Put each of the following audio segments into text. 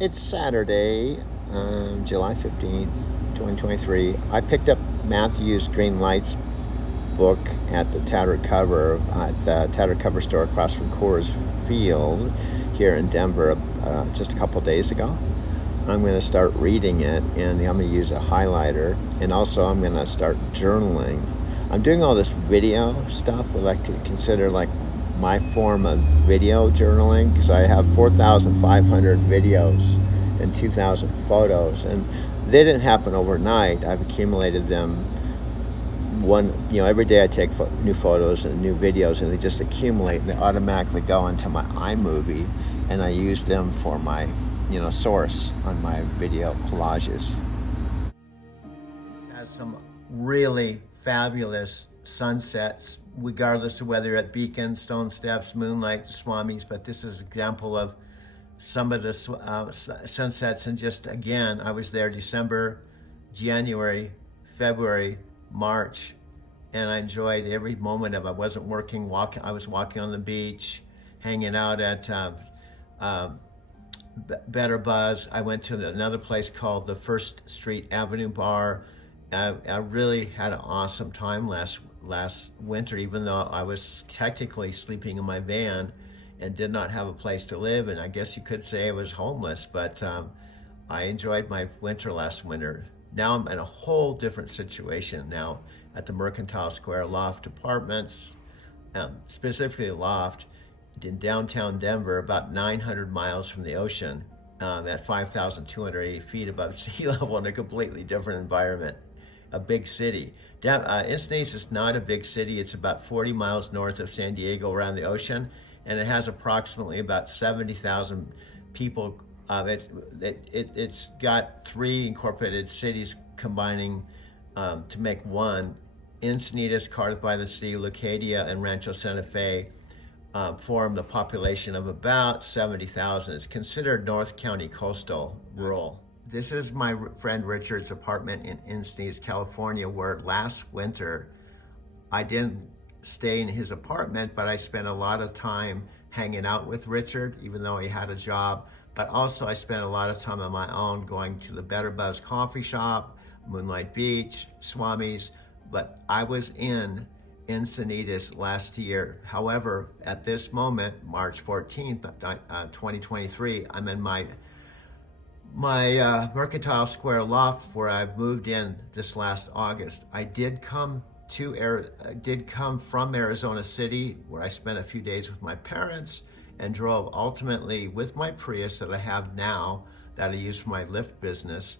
It's Saturday, July 15th, 2023. I picked up Matthew's Green Lights book at the Tattered Cover store across from Coors Field here in Denver just a couple days ago. I'm going to start reading it, and I'm going to use a highlighter, and also I'm going to start journaling. I'm doing all this video stuff, what I could consider like my form of video journaling, because I have 4,500 videos and 2,000 photos, and they didn't happen overnight. I've accumulated them every day I take new photos and new videos, and they just accumulate, and they automatically go into my iMovie, and I use them for my source on my video collages. It has some really fabulous sunsets, regardless of whether at Beacon, Stone Steps, Moonlight, Swamis, but this is an example of some of the sunsets. And just again, I was there December, January, February, March, and I enjoyed every moment of it. I wasn't working, I was walking on the beach, hanging out at Better Buzz. I went to another place called the First Street Avenue Bar. I really had an awesome time last winter, even though I was technically sleeping in my van and did not have a place to live. And I guess you could say I was homeless, but I enjoyed my winter last winter. Now I'm in a whole different situation now at the Mercantile Square Loft Apartments, specifically Loft, in downtown Denver, about 900 miles from the ocean, at 5,280 feet above sea level, in a completely different environment, a big city. Encinitas is not a big city. It's about 40 miles north of San Diego around the ocean, and it has approximately about 70,000 people. It's got 3 incorporated cities combining to make one. Encinitas, Cardiff by the Sea, Leucadia, and Rancho Santa Fe form the population of about 70,000. It's considered North County coastal rural. This is my friend Richard's apartment in Encinitas, California, where last winter I didn't stay in his apartment, but I spent a lot of time hanging out with Richard, even though he had a job. But also I spent a lot of time on my own going to the Better Buzz coffee shop, Moonlight Beach, Swami's, but I was in Encinitas last year. However, at this moment, March 14th, 2023, I'm in my Mercantile Square loft where I moved in this last August. I did come from Arizona City, where I spent a few days with my parents and drove ultimately with my Prius that I have now, that I use for my Lyft business.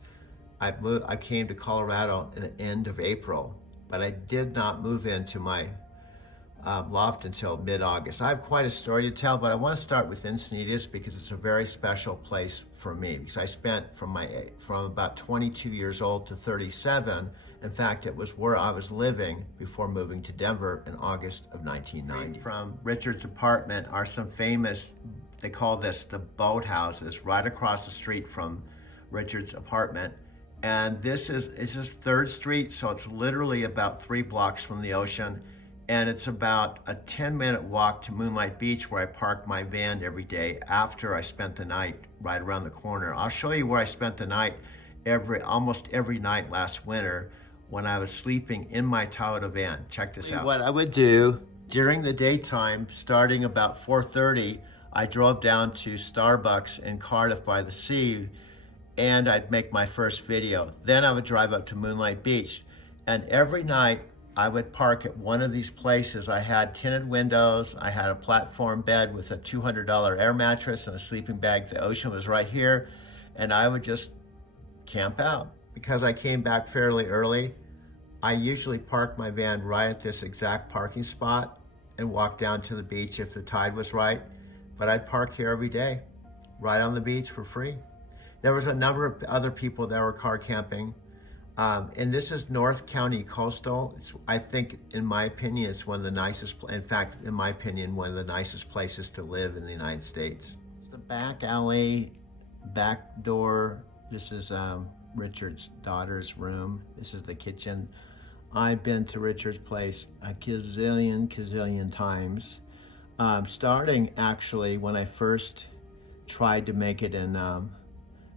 I came to Colorado at the end of April, but I did not move into my loft until mid-August. I have quite a story to tell, but I want to start with Encinitas because it's a very special place for me, because I spent from about 22 years old to 37. In fact, it was where I was living before moving to Denver in August of 1990. From Richard's apartment are some famous, they call this the boathouses, right across the street from Richard's apartment. And it's just 3rd Street, so it's literally about 3 blocks from the ocean. And it's about a 10-minute walk to Moonlight Beach, where I park my van every day after I spent the night right around the corner. I'll show you where I spent the night almost every night last winter when I was sleeping in my Toyota van. Check this out. What I would do during the daytime, starting about 4:30, I drove down to Starbucks in Cardiff by the Sea, and I'd make my first video. Then I would drive up to Moonlight Beach, and every night I would park at one of these places. I had tinted windows, I had a platform bed with a $200 air mattress and a sleeping bag. The ocean was right here, and I would just camp out. Because I came back fairly early, I usually parked my van right at this exact parking spot and walk down to the beach if the tide was right. But I'd park here every day, right on the beach for free. There was a number of other people that were car camping. And this is North County coastal. I think, in my opinion, it's one of the nicest, in fact, in my opinion, one of the nicest places to live in the United States. It's the back alley, back door. This is Richard's daughter's room. This is the kitchen. I've been to Richard's place a gazillion times. Starting actually when I first tried to make it in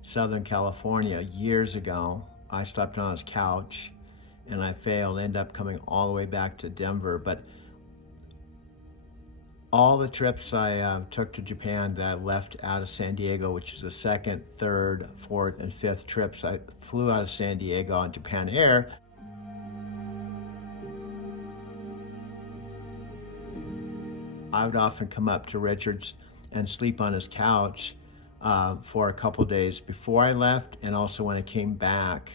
Southern California years ago. I slept on his couch and I failed, ended up coming all the way back to Denver. But all the trips I took to Japan that I left out of San Diego, which is the second, third, fourth, and fifth trips, I flew out of San Diego on Japan Air. I would often come up to Richard's and sleep on his couch for a couple days before I left, and also when I came back.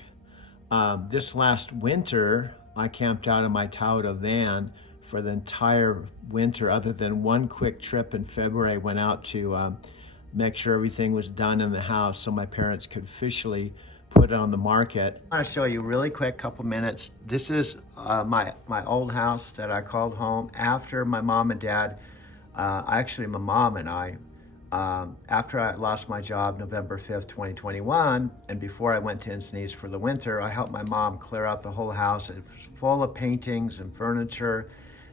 This last winter, I camped out in my Toyota van for the entire winter, other than one quick trip in February. I went out to make sure everything was done in the house so my parents could officially put it on the market. I want to show you really quick, couple minutes. This is my old house that I called home after my mom and dad, actually my mom and I, after I lost my job November 5th, 2021, and before I went to Encinitas for the winter, I helped my mom clear out the whole house. It was full of paintings and furniture.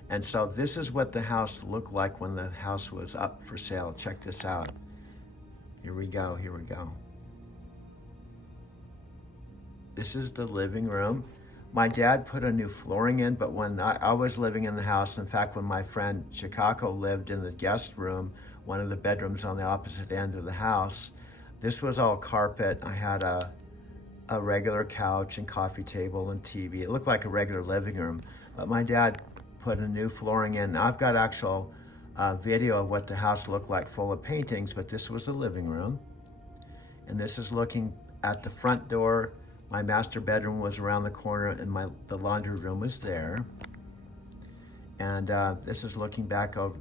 And so this is what the house looked like when the house was up for sale. Check this out. Here we go, here we go. This is the living room. My dad put a new flooring in, but when I was living in the house, in fact, when my friend Chicago lived in the guest room, one of the bedrooms on the opposite end of the house, this was all carpet. I had a regular couch and coffee table and TV. It looked like a regular living room, but my dad put a new flooring in. I've got actual video of what the house looked like, full of paintings, but this was the living room. And this is looking at the front door. My master bedroom was around the corner, and the laundry room was there. And this is looking back over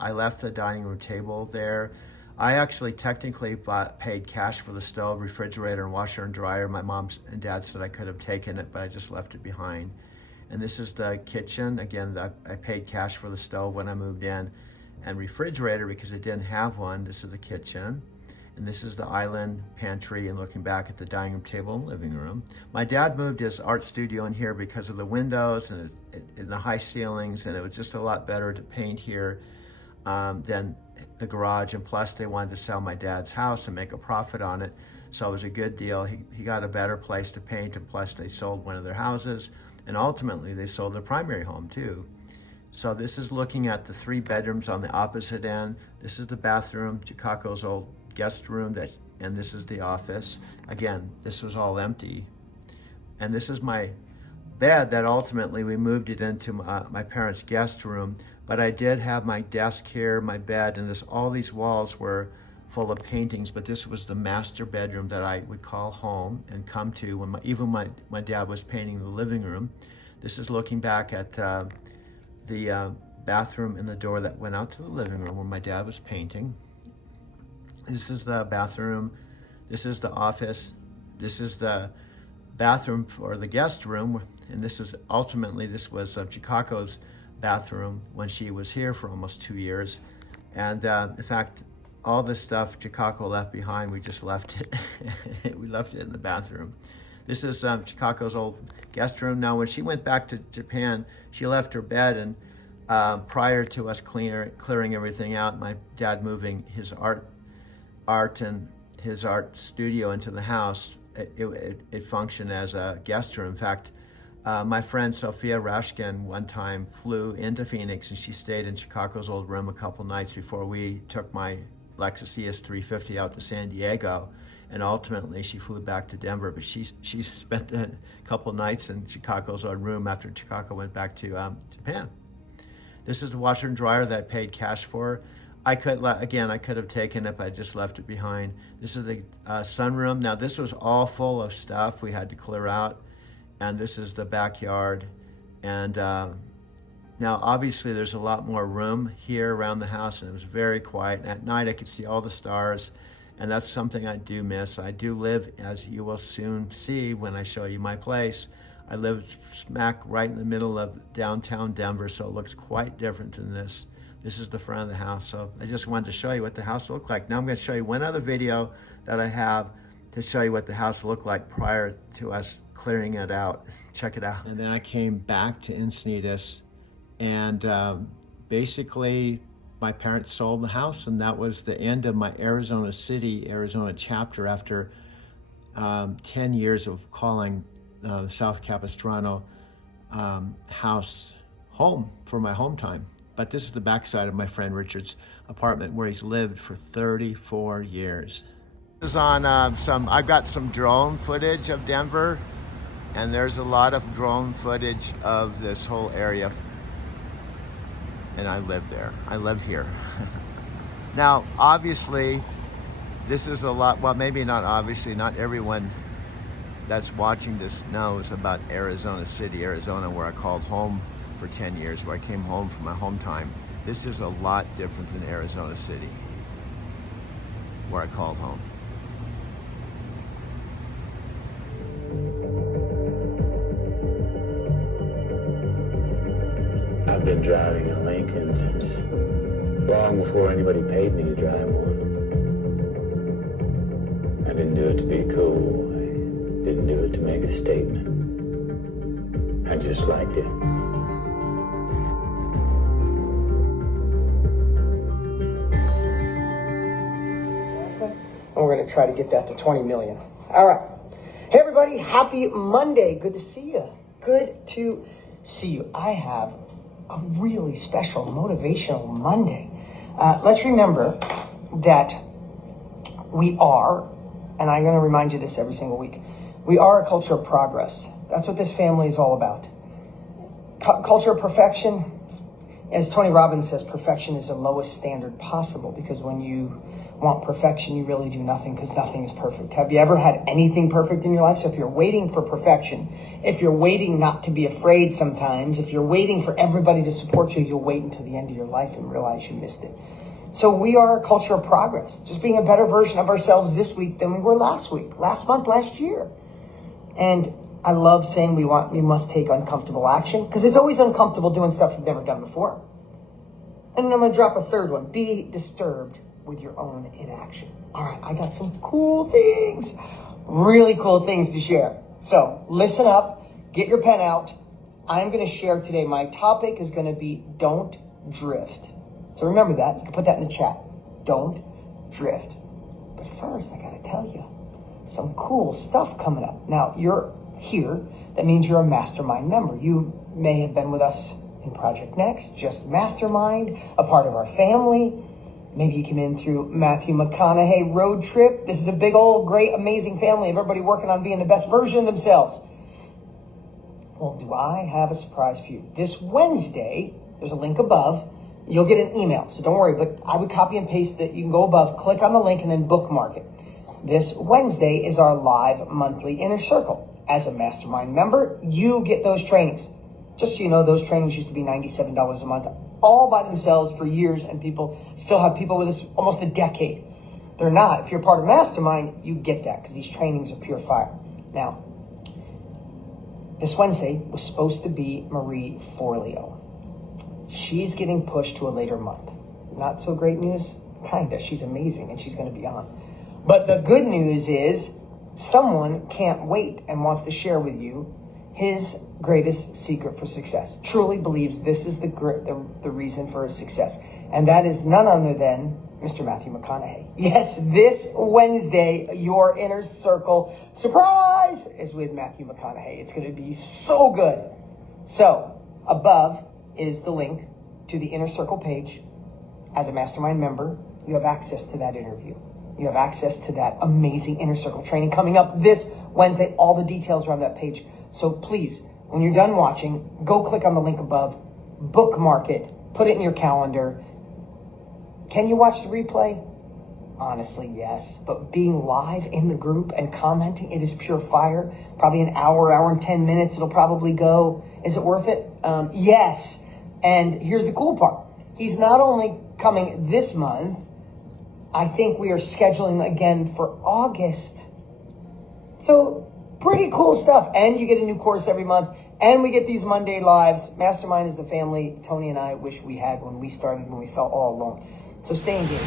I left the dining room table there. I actually technically paid cash for the stove, refrigerator, and washer and dryer. My mom and dad said I could have taken it, but I just left it behind. And this is the kitchen. Again, I paid cash for the stove when I moved in, and refrigerator because I didn't have one. This is the kitchen. And this is the island pantry, and looking back at the dining room table and living room. My dad moved his art studio in here because of the windows and the high ceilings, and it was just a lot better to paint here than the garage. And plus they wanted to sell my dad's house and make a profit on it. So it was a good deal. He got a better place to paint, and plus they sold one of their houses, and ultimately they sold their primary home too. So this is looking at the 3 bedrooms on the opposite end. This is the bathroom, Chicago's old guest room, and this is the office. Again, this was all empty. And this is my bed that ultimately we moved it into my parents' guest room. But I did have my desk here, my bed, and all these walls were full of paintings, but this was the master bedroom that I would call home and come to when even my dad was painting the living room. This is looking back at the bathroom and the door that went out to the living room when my dad was painting. This is the bathroom. This is the office. This is the bathroom for the guest room. And this was Chicago's bathroom when she was here for almost 2 years. And in fact, all this stuff Chicago left behind, we just left it. We left it in the bathroom. This is Chicago's old guest room. Now, when she went back to Japan, she left her bed, and prior to us clearing everything out, my dad moving his art and his art studio into the house, it functioned as a guest room. In fact, my friend Sophia Rashkin one time flew into Phoenix, and she stayed in Chicago's old room a couple nights before we took my Lexus ES350 out to San Diego, and ultimately she flew back to Denver. But she spent a couple nights in Chicago's old room after Chicago went back to Japan. This is the washer and dryer that I paid cash for. I could have taken it, but I just left it behind. This is the sunroom. Now this was all full of stuff we had to clear out. And this is the backyard. And now obviously there's a lot more room here around the house, and it was very quiet. And at night I could see all the stars, and that's something I do miss. I do live, as you will soon see when I show you my place, I live smack right in the middle of downtown Denver, so it looks quite different than this. This is the front of the house. So I just wanted to show you what the house looked like. Now I'm going to show you one other video that I have to show you what the house looked like prior to us clearing it out. Check it out. And then I came back to Encinitas, and basically my parents sold the house, and that was the end of my Arizona City, Arizona chapter after 10 years of calling South Capistrano house home for my home time. But this is the backside of my friend Richard's apartment where he's lived for 34 years. This is on I've got some drone footage of Denver, and there's a lot of drone footage of this whole area. And I live there. I live here. Now, obviously, this is a lot, well, maybe not obviously, not everyone that's watching this knows about Arizona City, Arizona, where I called home for 10 years, where I came home for my home time. This is a lot different than Arizona City, where I called home. I've been driving a Lincoln since long before anybody paid me to drive one. I didn't do it to be cool. I didn't do it to make a statement. I just liked it. And we're going to try to get that to 20 million. All right. Hey, everybody. Happy Monday. Good to see you. Good to see you. I have a really special motivational Monday. Let's remember that we are, and I'm going to remind you this every single week, we are a culture of progress. That's what this family is all about. Culture of perfection, as Tony Robbins says, perfection is the lowest standard possible, because when you want perfection, you really do nothing, because nothing is perfect. Have you ever had anything perfect in your life? So if you're waiting for perfection, if you're waiting not to be afraid sometimes, if you're waiting for everybody to support you, you'll wait until the end of your life and realize you missed it. So we are a culture of progress, just being a better version of ourselves this week than we were last week, last month, last year. And I love saying we must take uncomfortable action, because it's always uncomfortable doing stuff you've never done before. And then I'm going to drop a third one. Be disturbed with your own inaction. All right, I got some cool things, really cool things to share. So listen up, get your pen out. I'm going to share today. My topic is going to be don't drift. So remember that. You can put that in the chat. Don't drift. But first, I got to tell you some cool stuff coming up. Now, you're here. That means you're a mastermind member. You may have been with us in Project Next, just mastermind, a part of our family. Maybe you came in through Matthew McConaughey Road Trip. This is a big old, great, amazing family of everybody working on being the best version of themselves. Well, do I have a surprise for you? This Wednesday, there's a link above. You'll get an email, so don't worry, but I would copy and paste it. You can go above, click on the link, and then bookmark it. This Wednesday is our live monthly Inner Circle. As a mastermind member, you get those trainings. Just so you know, those trainings used to be $97 a month, all by themselves for years, and people still have people with us almost a decade. They're not. If you're part of Mastermind, you get that, because these trainings are pure fire. Now, this Wednesday was supposed to be Marie Forleo. She's getting pushed to a later month. Not so great news? Kinda. She's amazing, and she's going to be on. But the good news is someone can't wait and wants to share with you his greatest secret for success. Truly believes this is the reason for his success. And that is none other than Mr. Matthew McConaughey. Yes, this Wednesday, your Inner Circle surprise is with Matthew McConaughey. It's going to be so good. So above is the link to the Inner Circle page. As a mastermind member, you have access to that interview. You have access to that amazing Inner Circle training coming up this Wednesday. All the details are on that page. So please, when you're done watching, go click on the link above, bookmark it, put it in your calendar. Can you watch the replay? Honestly, yes. But being live in the group and commenting, it is pure fire. Probably an hour and 10 minutes it'll probably go. Is it worth it? Yes. And here's the cool part. He's not only coming this month, I think we are scheduling again for August. So pretty cool stuff. And you get a new course every month. And we get these Monday lives. Mastermind is the family Tony and I wish we had when we started, when we felt all alone. So stay engaged.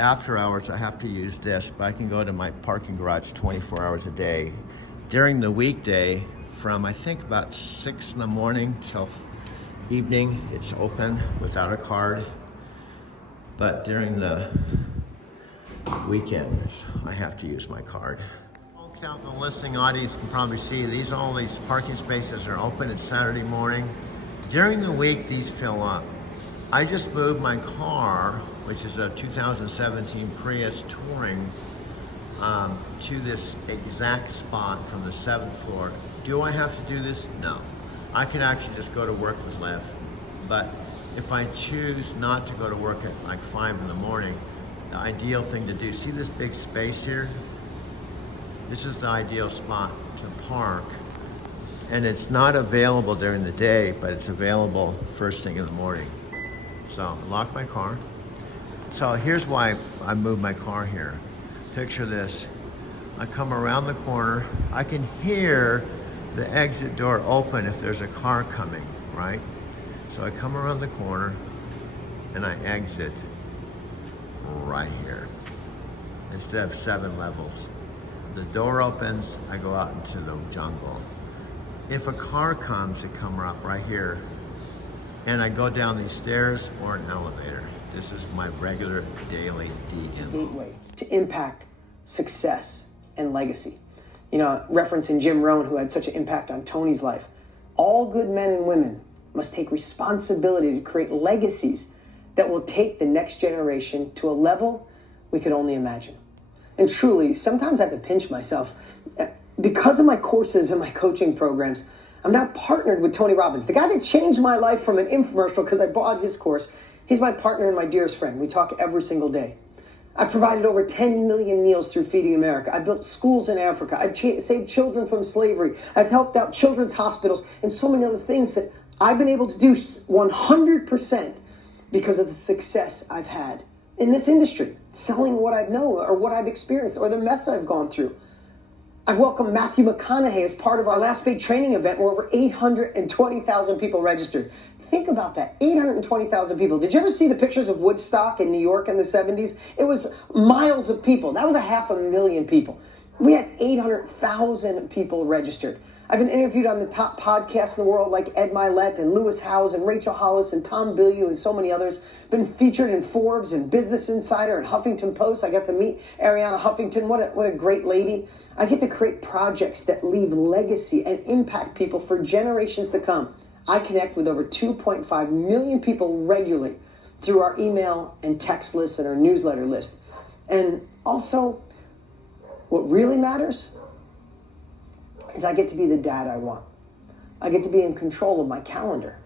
after hours, I have to use this, but I can go to my parking garage 24 hours a day. During the weekday, from I think about 6 in the morning till evening, it's open without a card. But during the weekends, I have to use my card. Folks out in the listening audience can probably see all these parking spaces are open. It's Saturday morning. During the week, these fill up. I just moved my car, which is a 2017 Prius Touring, to this exact spot from the 7th floor. Do I have to do this? No. I can actually just go to work with Lyft. But if I choose not to go to work at like 5 in the morning, the ideal thing to do, see this big space here? This is the ideal spot to park. And it's not available during the day, but it's available first thing in the morning. So I lock my car. So here's why I moved my car here. Picture this. I come around the corner. I can hear the exit door open if there's a car coming, right? So I come around the corner and I exit right here instead of 7 levels. The door opens, I go out into the jungle. If a car comes, it comes up right here, and I go down these stairs or an elevator. This is my regular daily DMO. Gateway to impact, success, and legacy. You know, referencing Jim Rohn, who had such an impact on Tony's life. All good men and women must take responsibility to create legacies that will take the next generation to a level we could only imagine. And truly, sometimes I have to pinch myself. Because of my courses and my coaching programs, I'm now partnered with Tony Robbins, the guy that changed my life from an infomercial because I bought his course. He's my partner and my dearest friend. We talk every single day. I provided over 10 million meals through Feeding America. I built schools in Africa. I've saved children from slavery. I've helped out children's hospitals and so many other things that I've been able to do 100% because of the success I've had in this industry, selling what I know or what I've experienced or the mess I've gone through. I've welcomed Matthew McConaughey as part of our last big training event where over 820,000 people registered. Think about that, 820,000 people. Did you ever see the pictures of Woodstock in New York in the 70s? It was miles of people. That was 500,000 people. We had 800,000 people registered. I've been interviewed on the top podcasts in the world like Ed Milet and Lewis Howes and Rachel Hollis and Tom Bilyeu and so many others. Been featured in Forbes and Business Insider and Huffington Post. I got to meet Ariana Huffington. What a great lady. I get to create projects that leave legacy and impact people for generations to come. I connect with over 2.5 million people regularly through our email and text list and our newsletter list. And also, what really matters is I get to be the dad I want. I get to be in control of my calendar.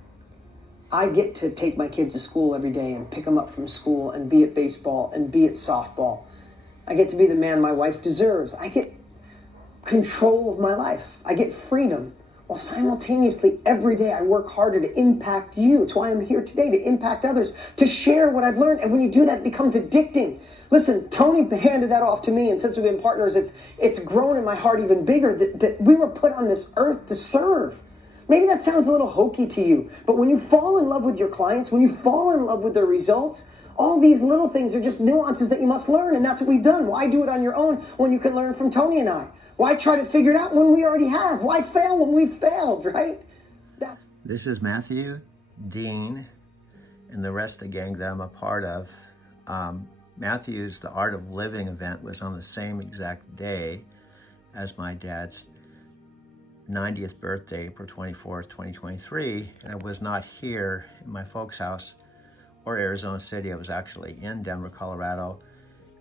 I get to take my kids to school every day and pick them up from school and be at baseball and be at softball. I get to be the man my wife deserves. I get control of my life. I get freedom. While simultaneously, every day I work harder to impact you. It's why I'm here today, to impact others, to share what I've learned. And when you do that, it becomes addicting. Listen, Tony handed that off to me, and since we've been partners, it's grown in my heart even bigger that we were put on this earth to serve. Maybe that sounds a little hokey to you, but when you fall in love with your clients, when you fall in love with their results, all these little things are just nuances that you must learn, and that's what we've done. Why do it on your own when you can learn from Tony and I? Why try to figure it out when we already have? Why fail when we failed, right? This is Matthew, Dean, and the rest of the gang that I'm a part of. Matthew's The Art of Living event was on the same exact day as my dad's 90th birthday, April 24th, 2023, and I was not here in my folks' house or Arizona City. I was actually in Denver, Colorado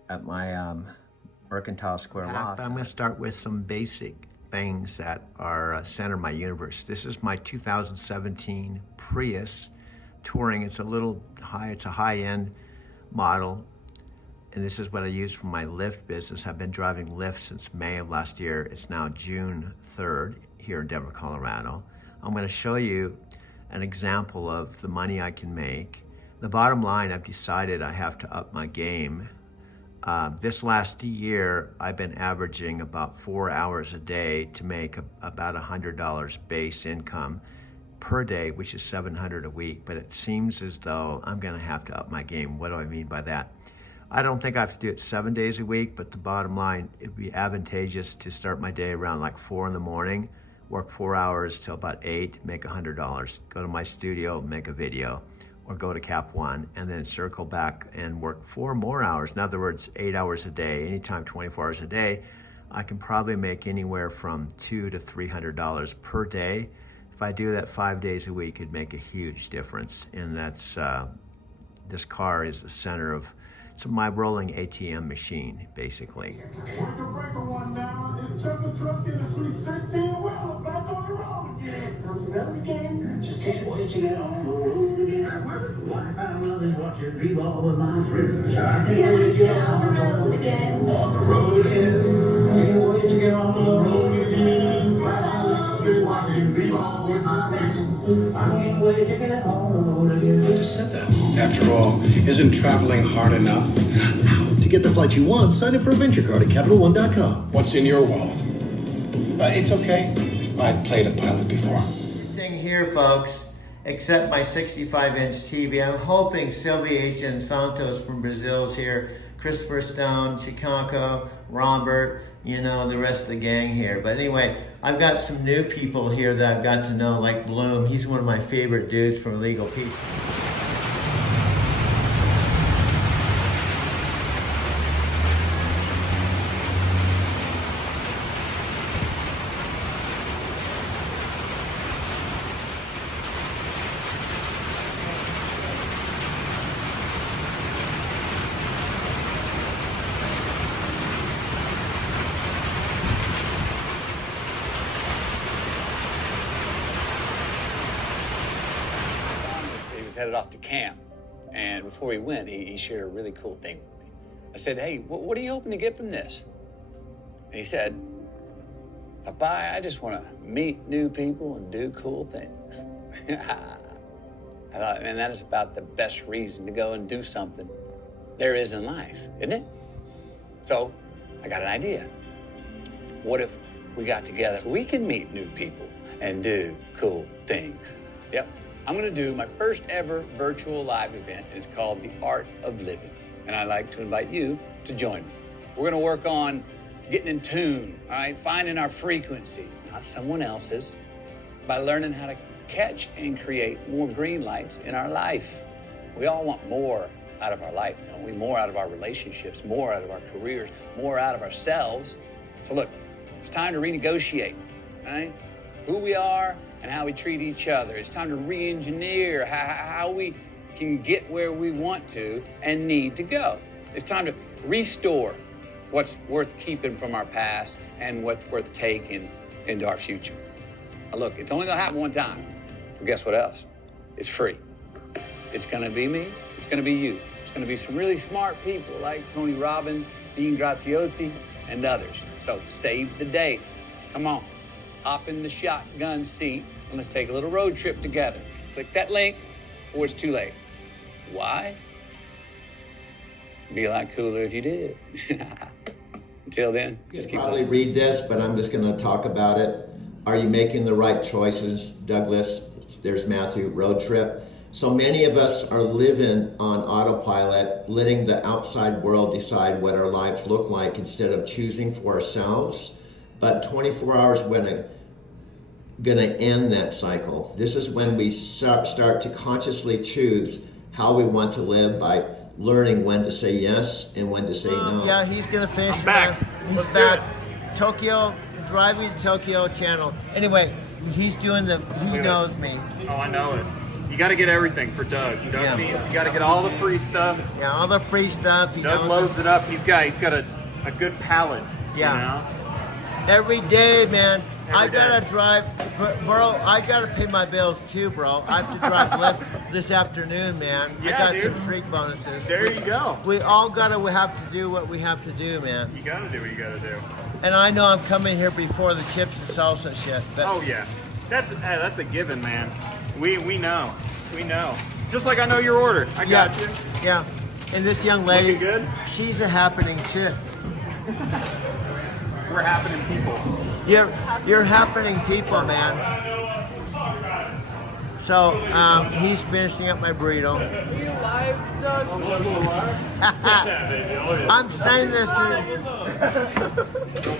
at my Mercantile Square loft. I'm going to start with some basic things that are center my universe. This is my 2017 Prius Touring. It's a little high, it's a high-end model. And this is what I use for my Lyft business. I've been driving Lyft since May of last year. It's now June 3rd here in Denver, Colorado. I'm going to show you an example of the money I can make. The bottom line, I've decided I have to up my game. This last year, I've been averaging about 4 hours a day to make about $100 base income per day, which is $700 a week. But it seems as though I'm going to have to up my game. What do I mean by that? I don't think I have to do it 7 days a week, but the bottom line, it'd be advantageous to start my day around like 4 in the morning, work 4 hours till about 8, make $100, go to my studio, make a video, or go to Cap One, and then circle back and work 4 more hours. In other words, 8 hours a day, anytime 24 hours a day. I can probably make anywhere from $200 to $300 per day. If I do that 5 days a week, it'd make a huge difference. And that's, this car is the center of, it's my rolling ATM machine, basically. With the breaker one now, it's just a truck in the sweet 16 wheeler back on the road again. On the road again? Just can't wait to get on the road again. Life I love is watching b-ball with my friends. I can't wait to get on the road again. On the road again. Can't wait to get on the road again. Life I love is watching b-ball with my friends. I can't wait to get on the road again. Who just said that? After all, isn't traveling hard enough? To get the flight you want, sign up for a venture card at CapitalOne.com. What's in your wallet? It's okay. I've played a pilot before. Everything here, folks, except my 65-inch TV. I'm hoping Sylvia H. Santos from Brazil is here, Christopher Stone, Chicanco, Robert, you know, the rest of the gang here. But anyway, I've got some new people here that I've got to know, like Bloom. He's one of my favorite dudes from Legal Pizza. He was headed off to camp, and before he went, he shared a really cool thing with me. I said, "Hey, what are you hoping to get from this?" And he said, "Papa, I just want to meet new people and do cool things." I thought, man, that is about the best reason to go and do something there is in life, isn't it? So I got an idea. What if we got together? We can meet new people and do cool things. Yep. I'm going to do my first ever virtual live event, and it's called The Art of Living. And I'd like to invite you to join me. We're going to work on getting in tune, all right? Finding our frequency, not someone else's, by learning how to catch and create more green lights in our life. We all want more out of our life, don't we? More out of our relationships, more out of our careers, more out of ourselves. So look, it's time to renegotiate, all right? Who we are and how we treat each other. It's time to re-engineer how we can get where we want to and need to go. It's time to restore what's worth keeping from our past and what's worth taking into our future. Now look, it's only gonna happen one time, but guess what else? It's free. It's gonna be me, it's gonna be you. It's gonna be some really smart people like Tony Robbins, Dean Graziosi, and others. So save the date. Come on, hop in the shotgun seat and let's take a little road trip together. Click that link before it's too late. Why? Be a lot cooler if you did. Until then, just keep Probably read this, but I'm just going to talk about it. Are you making the right choices, Douglas? There's Matthew, road trip. So many of us are living on autopilot, letting the outside world decide what our lives look like instead of choosing for ourselves. But 24 hours when gonna end that cycle. This is when we start to consciously choose how we want to live by learning when to say yes and when to say no. Yeah, he's gonna finish. I'm back. He's Let's back. do it. Tokyo, driving to Tokyo channel. Anyway, he's doing he knows me. Oh, I know it. You got to get everything for Doug. Doug Yeah. means you got to get all the free stuff. Yeah, all the free stuff. He Doug knows loads it up. He's got a good palate. Yeah. You know? Every day, man. I Every gotta day. drive, bro. I gotta pay my bills too, bro. I have to drive Lyft this afternoon, man. I Yeah, got dude. some street bonuses. There you go. We all we have to do what we have to do, man. You got to do what you got to do. And I know I'm coming here before the chips and salsa and shit. But Oh yeah, that's a given, man. We know. We know. Just like I know your order. I yeah, got you. yeah. And this young lady, Looking good? she's a happening chick. We're happening people. You're happening people, man. So he's finishing up my burrito. Are you live, Doug? I'm sending this to.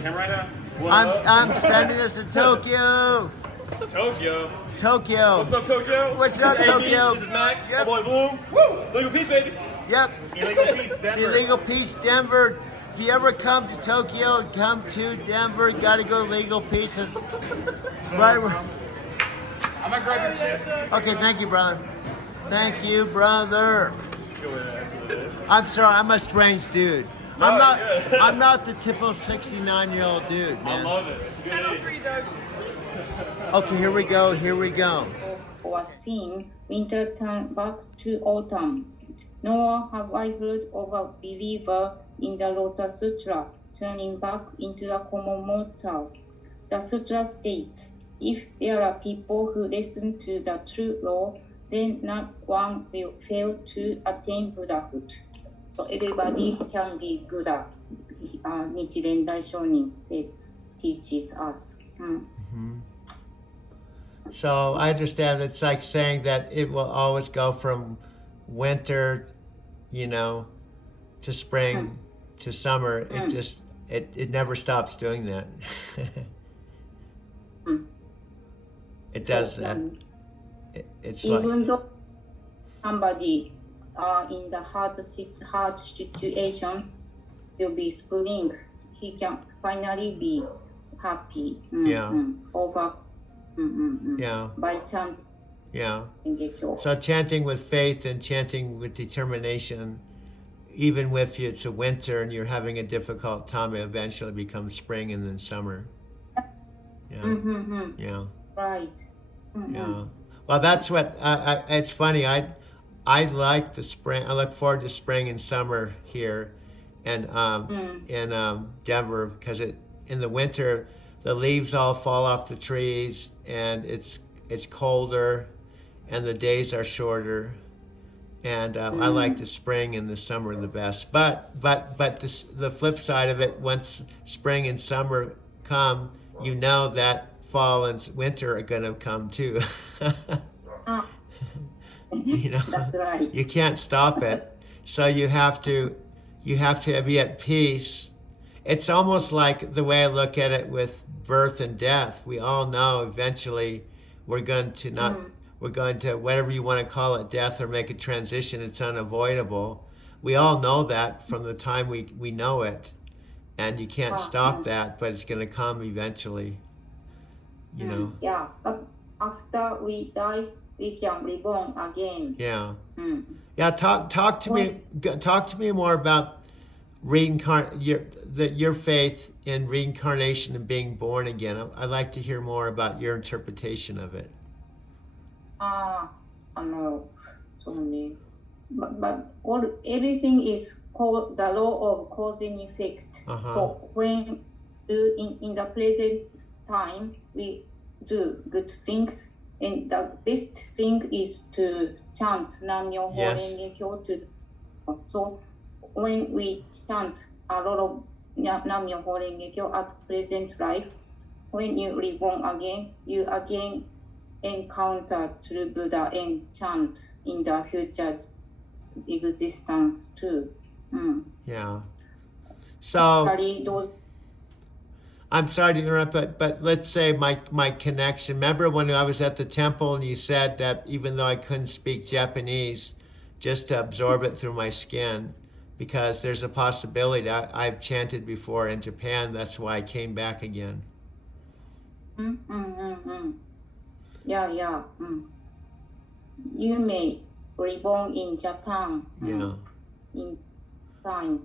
Camera right now. I'm sending this to Tokyo. Tokyo. Tokyo. What's up, Tokyo? What's up, Hey, Tokyo? This is Mac. Yep. My boy Bloom. Woo! Legal Pete's, baby. Yep. Illegal Pete's, Denver. Illegal Pete's, Denver. If you ever come to Tokyo, come to Denver. You gotta go to Legal Pete's. Right. I'm gonna grab your chips. Okay, thank you, brother. Thank you, brother. I'm sorry, I'm a strange dude. I'm not. good. I'm not the typical 69-year-old dude, I man. love it. It's a good age. Okay, here we go. Here we go. Or seen winter turn back to autumn. Nor have I heard of a believer in the Lotus Sutra turning back into a common mortal. The sutra states, if there are people who listen to the true law, then not one will fail to attain Buddhahood. So everybody can be Buddha. Nichiren Daishonin teaches us. So I understand it's like saying that it will always go from winter, to spring to summer. It just it never stops doing that. It does that. It's like Even though somebody in the hard situation will be spring, he can finally be happy. Over yeah, by chanting. yeah. And get your So chanting with faith and chanting with determination, even if it's a winter and you're having a difficult time, it eventually becomes spring and then summer. Yeah, yeah. right. Yeah. Well, that's what. It's funny. I like the spring. I look forward to spring and summer here, and in Denver, because in the winter the leaves all fall off the trees and it's colder, and the days are shorter, and I like the spring and the summer the best. But the flip side of it, once spring and summer come, that fall and winter are going to come too. That's right. You can't stop it. So you have to be at peace. It's almost like the way I look at it with birth and death. We all know eventually we're going to whatever you want to call it, death, or make a transition. It's unavoidable. We all know that from the time we know it, and you can't stop that, but it's going to come eventually. Yeah, but after we die, we can reborn again. Yeah. Yeah. Talk to me more about your faith in reincarnation and being born again. I'd like to hear more about your interpretation of it. But everything is called the law of cause and effect. So when in the present time we do good things, and the best thing is to chant Nam-myoho Renge Kyo so when we chant a lot of Nam-myoho Renge Kyo at present life, when you reborn again, you again encounter true Buddha and chant in the future existence too. Yeah. So Those I'm sorry to interrupt, but let's say my connection. Remember when I was at the temple and you said that even though I couldn't speak Japanese, just to absorb it through my skin, because there's a possibility I've chanted before in Japan. That's why I came back again. Yeah. You may reborn in Japan. Yeah. In time.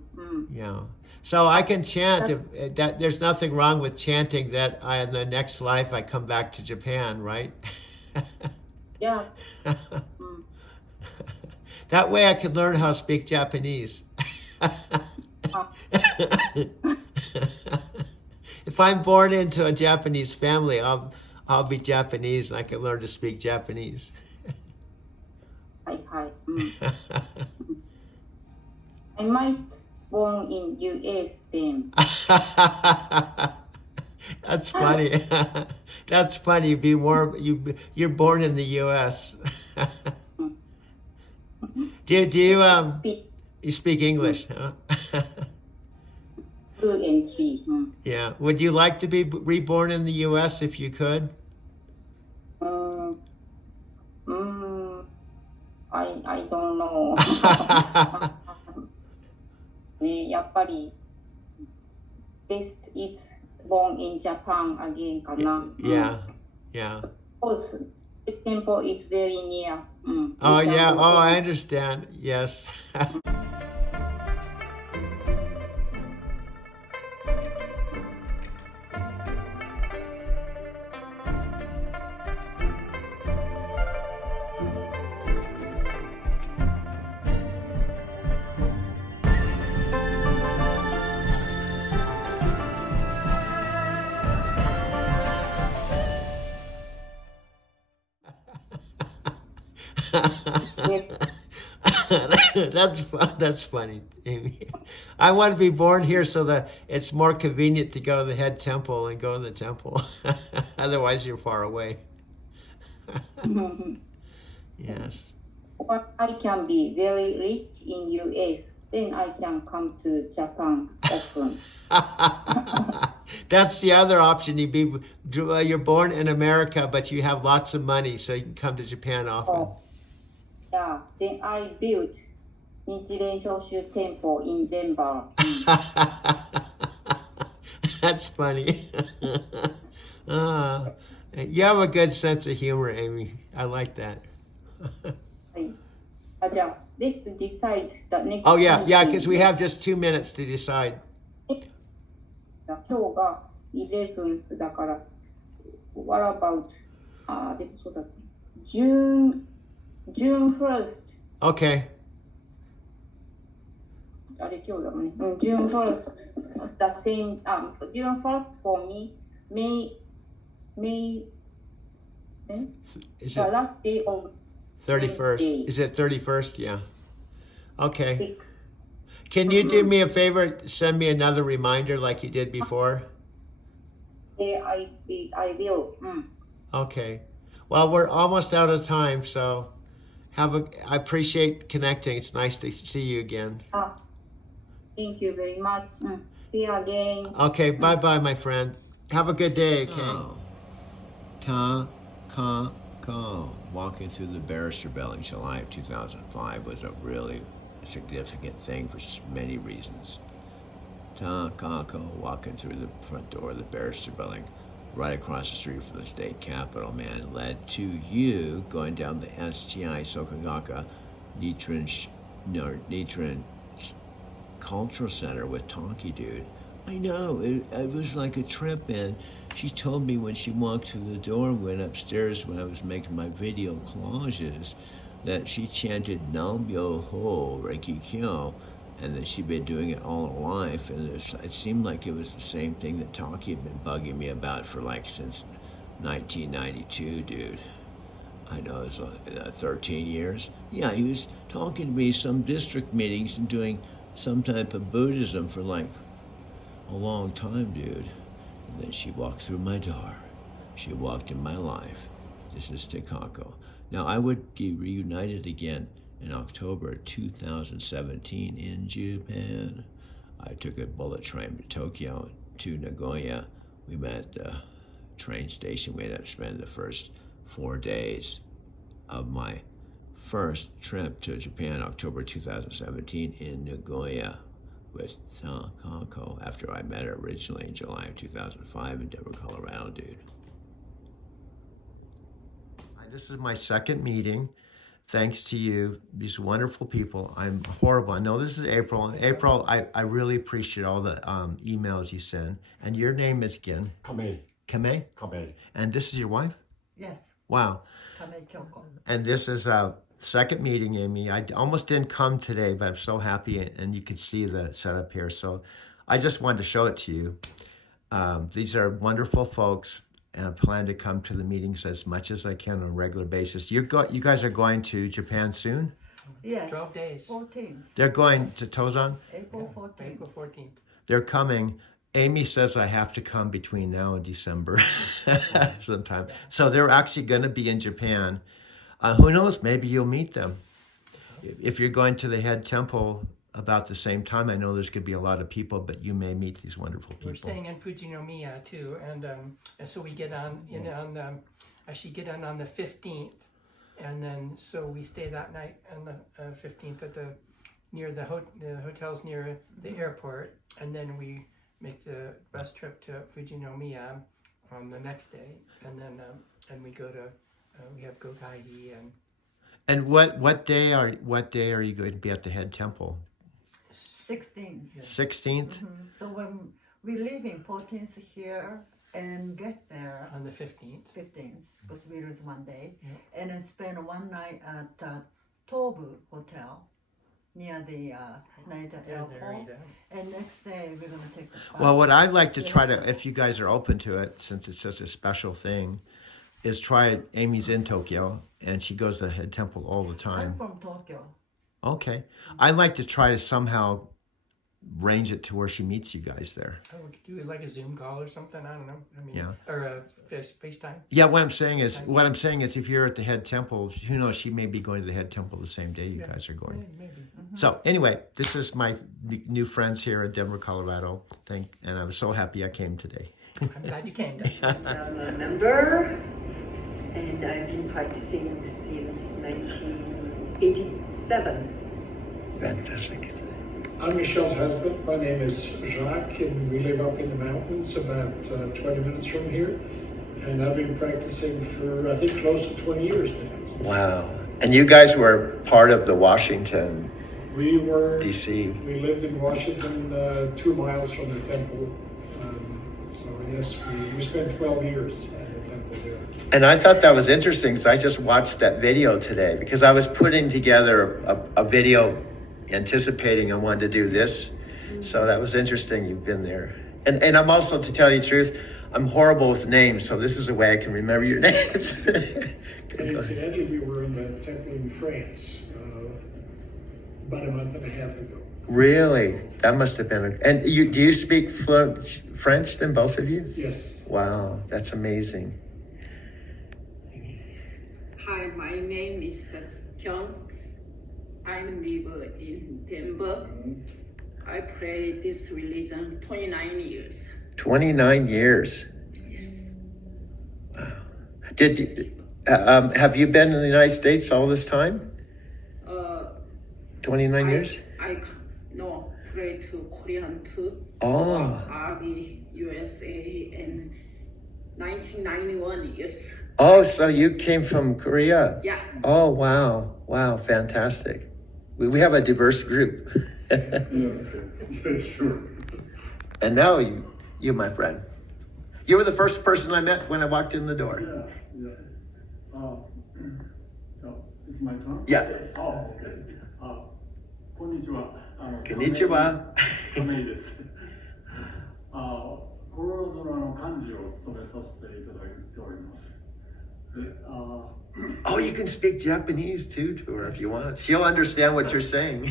Yeah. So I can chant that. There's nothing wrong with chanting that in the next life I come back to Japan, right? Yeah. That way I could learn how to speak Japanese. If I'm born into a Japanese family, I'll be Japanese and I can learn to speak Japanese. Hi. I might born in US then. That's funny. That's funny. You're born in the U.S. do you Speak you speak English? Huh? fluently. Yeah. Would you like to be reborn in the U.S. if you could? I don't know. ね、やっぱり best is born in Japan again かな。Yeah. Yeah. Because the temple is very near. Oh We can yeah. go Oh, I there. understand. Yes. That's funny, Amy. I want to be born here so that it's more convenient to go to the head temple and go to the temple. Otherwise, you're far away. Yes. But I can be very rich in US. Then I can come to Japan often. That's the other option. You're born in America, but you have lots of money, so you can come to Japan often. Oh, yeah. Then I built Nichiren Shoshu Temple in Denver. That's funny. You have a good sense of humor, Amy. I like that. じゃあ、let's decide the next Oh yeah, yeah, meeting. because we have just 2 minutes to decide. 今日が 11th だから、what about, でもそうだ、June 1st. Okay. あれ今日だもんね。June 1st. The same, June 1st for me, May, Is the it last day of 31st? Wednesday. Is it 31st? Yeah. Okay. 6. Can you do me a favor? Send me another reminder like you did before? I will. Okay. Well, we're almost out of time, so I appreciate connecting. It's nice to see you again. Thank you very much. See you again. Okay, bye-bye, my friend. Have a good day, okay? Walking through the Barrister Building, July of 2005 was a really significant thing for many reasons. Walking through the front door of the Barrister Building, right across the street from the state capitol, man, led to you going down the STI Sokogaka Nichiren Cultural Center with Tonki Dude. I know, it was like a trip, and she told me when she walked through the door and went upstairs when I was making my video collages that she chanted Nambyo Ho Reiki Kyo, and that she'd been doing it all her life, and it seemed like it was the same thing that Tonki had been bugging me about for since 1992, dude. I know, it was 13 years. Yeah, he was talking to me some district meetings and doing some type of Buddhism for a long time, dude. And then she walked through my door. She walked in my life. This is Takako. Now, I would be reunited again in October 2017 in Japan. I took a bullet train to Tokyo to Nagoya. We met at the train station. We ended up spending the first 4 days of my first trip to Japan, October 2017 in Nagoya with Takako after I met her originally in July of 2005 in Denver, Colorado, dude. This is my second meeting. Thanks to you, these wonderful people. I'm horrible. I know this is April. April, I really appreciate all the emails you send. And your name is again? Kamei. Kamei? Kamei. And this is your wife? Yes. Wow. Kamei Kyoko. And this is a second meeting, Amy. I almost didn't come today, but I'm so happy. And you can see the setup here. So I just wanted to show it to you. These are wonderful folks. And I plan to come to the meetings as much as I can on a regular basis. You guys are going to Japan soon? Yes. 12 days. 14th. They're going to Tozan? April 14th. April 14th. They're coming Amy says I have to come between now and December sometime. So they're actually going to be in Japan. Who knows? Maybe you'll meet them. If you're going to the head temple about the same time, I know there's going to be a lot of people, but you may meet these wonderful people. We're staying in Fujinomiya too, and so we get on actually get on the 15th, and then so we stay that night on the 15th at the hotels near the airport, and then we make the bus trip to Fujinomiya on the next day, and then and we go to we have Gokaihi and. And what day are you going to be at the head temple? 16th. 16th? So when we leave in 14th here and get there On the 15th. 15th, because we lose one day, and then spend one night at Tobu Hotel near the Narita Airport. And next day we're gonna take the bus. Well, what I'd like to try to, if you guys are open to it, since it's such a special thing, is try. Amy's in Tokyo, and she goes to the head temple all the time. I'm from Tokyo. Okay. I'd like to try to somehow range it to where she meets you guys there. Oh, we could do like a Zoom call or something. I don't know. I mean, Yeah. or a FaceTime. Yeah, what I'm saying is if you're at the head temple, who knows, she may be going to the head temple the same day you guys are going. Maybe. So anyway, this is my new friends here in Denver, Colorado. And I was so happy I came today. I'm glad you came. I'm a member, and I've been practicing since 1987. Fantastic. I'm Michelle's husband. My name is Jacques, and we live up in the mountains about 20 minutes from here. And I've been practicing for, I think, close to 20 years now. Wow. And you guys were part of the Washington, We were, D.C. we lived in Washington, 2 miles from the temple. So yes, we spent 12 years at the temple there. And I thought that was interesting because I just watched that video today because I was putting together a video anticipating I wanted to do this. So that was interesting. You've been there. And I'm also, to tell you the truth, I'm horrible with names. So this is a way I can remember your names. And incidentally, we were in the temple in France about a month and a half ago. Really? That must have been. And do you speak fluent French then, both of you? Yes. Wow, that's amazing. Hi, my name is Kyung. I live in Denver. I play this religion 29 years. 29 years. Yes. Wow. Have you been in the United States all this time? 29 years? I play to Korean too. Oh. So Army, USA, and 1991 years. Oh, so you came from Korea? Yeah. Oh, wow. Wow, fantastic. We have a diverse group. Yeah, sure. And now you, my friend. You were the first person I met when I walked in the door. Yeah. So it's my turn? Yeah. Oh, okay. こんにちは。こんにちは。亀井です。コロラドの幹事を務めさせていただいております。Oh, you can speak Japanese too to her if you want. She'll understand what you're saying.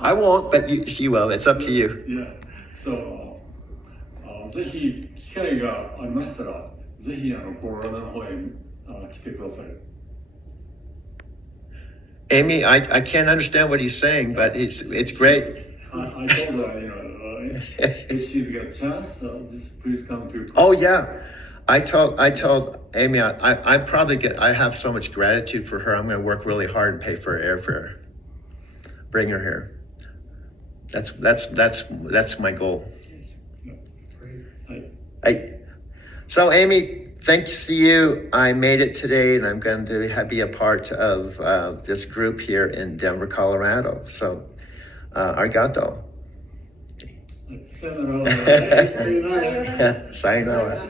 I won't, but she will. It's up to you. Yeah. So, ぜひ機会がありましたら、ぜひコロラドの方へ来てください。Amy, I can't understand what he's saying, but it's great. I told her, if she's got a chance, just please come to. Oh yeah, I told Amy I probably I have so much gratitude for her. I'm going to work really hard and pay for her airfare. Bring her here. That's my goal. So Amy, thanks to you, I made it today, and I'm going to be a part of this group here in Denver, Colorado. So, arigato. Sayonara. Sayonara.